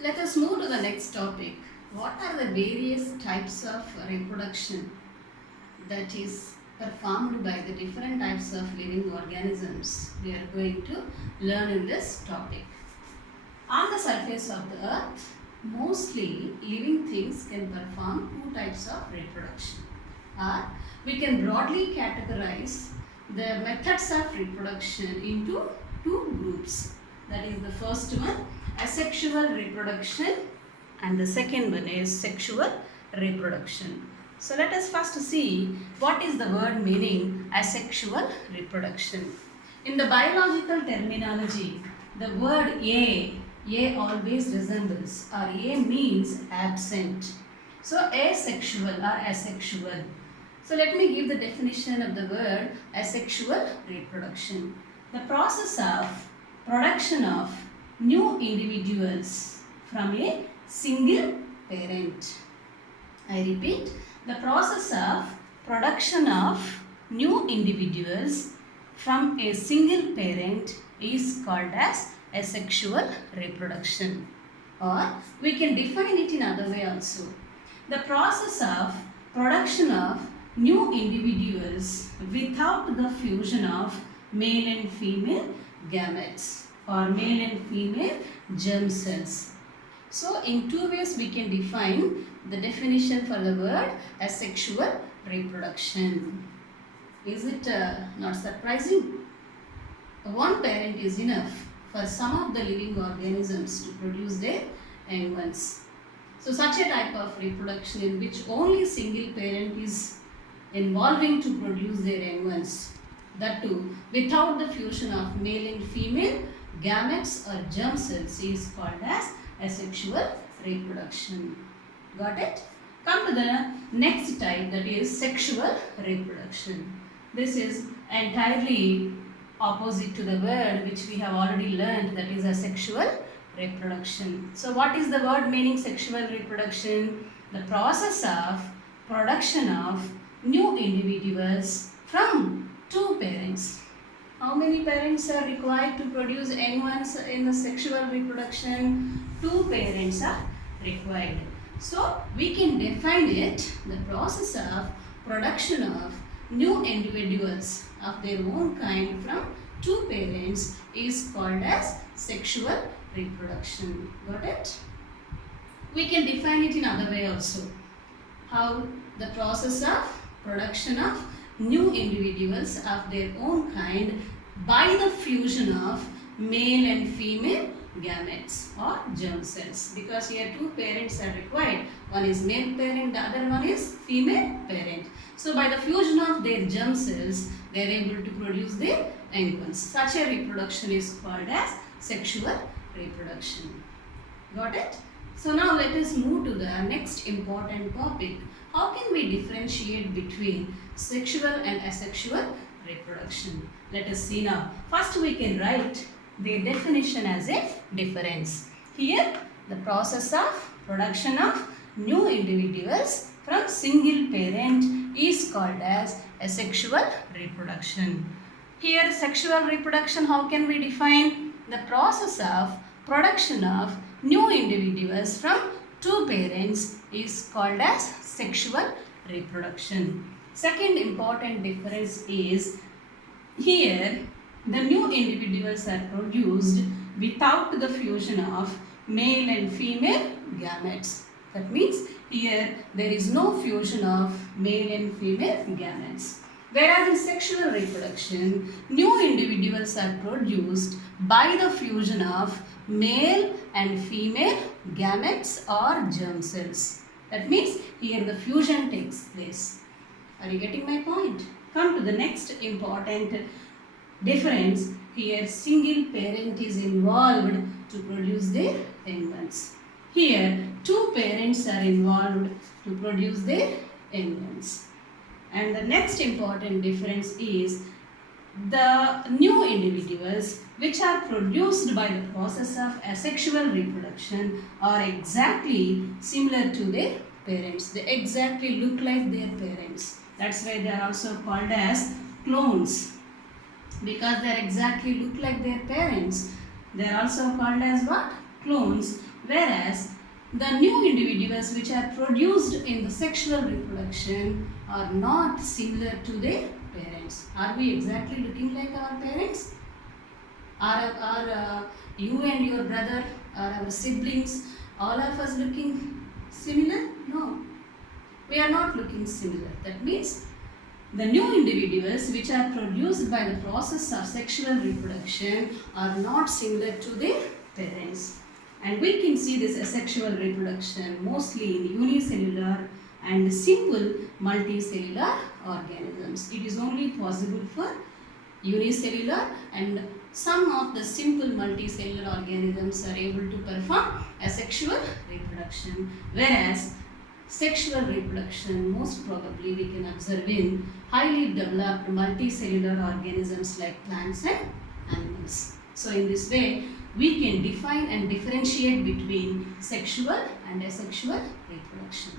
Let us move to the next topic. What are the various types of reproduction that is performed by the different types of living organisms? We are going to learn in this topic. On the surface of the earth, mostly living things can perform two types of reproduction. Or we can broadly categorize the methods of reproduction into two groups. That is, the first one, asexual reproduction, and the second one is sexual reproduction. So let us first see what is the word meaning asexual reproduction. In the biological terminology, the word A always resembles, or A means absent. So asexual or asexual. So let me give the definition of the word asexual reproduction. The process of production of new individuals from a single parent. I repeat, the process of production of new individuals from a single parent is called as asexual reproduction. Or we can define it in other way also. The process of production of new individuals without the fusion of male and female gametes or male and female germ cells. So in two ways we can define the definition for the word asexual reproduction. Is it not surprising? One parent is enough for some of the living organisms to produce their young ones. So such a type of reproduction in which only single parent is involving to produce their young ones, that too without the fusion of male and female gametes or germ cells, is called as asexual reproduction. Got it? Come to the next type, that is sexual reproduction. This is entirely opposite to the word which we have already learned, that is asexual reproduction. So what is the word meaning sexual reproduction? The process of production of new individuals from two parents. How many parents are required to produce young ones in the sexual reproduction? Two parents are required. So we can define it, the process of production of new individuals of their own kind from two parents is called as sexual reproduction. Got it? We can define it in other way also. How? The process of production of new individuals of their own kind by the fusion of male and female gametes or germ cells, because here two parents are required. One is male parent, the other one is female parent. So by the fusion of their germ cells, they are able to produce their young ones. Such a reproduction is called as sexual reproduction. Got it? So now let us move to the next important topic. How can we differentiate between sexual and asexual reproduction? Let us see now. First we can write the definition as a difference. Here the process of production of new individuals from single parent is called as asexual reproduction. Here sexual reproduction, how can we define? The process of production of new individuals from two parents is called as sexual reproduction. Second important difference is here the new individuals are produced without the fusion of male and female gametes. That means here there is no fusion of male and female gametes. Whereas in sexual reproduction, new individuals are produced by the fusion of male and female gametes or germ cells. That means here the fusion takes place. Are you getting my point? Come to the next important difference. Here single parent is involved to produce their young ones. Here two parents are involved to produce their young ones. And the next important difference is the new individuals which are produced by the process of asexual reproduction are exactly similar to their parents. They exactly look like their parents. That's why they are also called as clones, because they exactly look like their parents. They are also called as what? Clones, whereas the new individuals which are produced in the sexual reproduction are not similar to their parents. Are we exactly looking like our parents? Are you and your brother, are our siblings, all of us looking similar? No, we are not looking similar. That means the new individuals which are produced by the process of sexual reproduction are not similar to their parents. And we can see this asexual reproduction mostly in unicellular and simple multicellular organisms. It is only possible for unicellular, and some of the simple multicellular organisms are able to perform asexual reproduction, whereas sexual reproduction most probably we can observe in highly developed multicellular organisms like plants and animals. So in this way we can define and differentiate between sexual and asexual reproduction.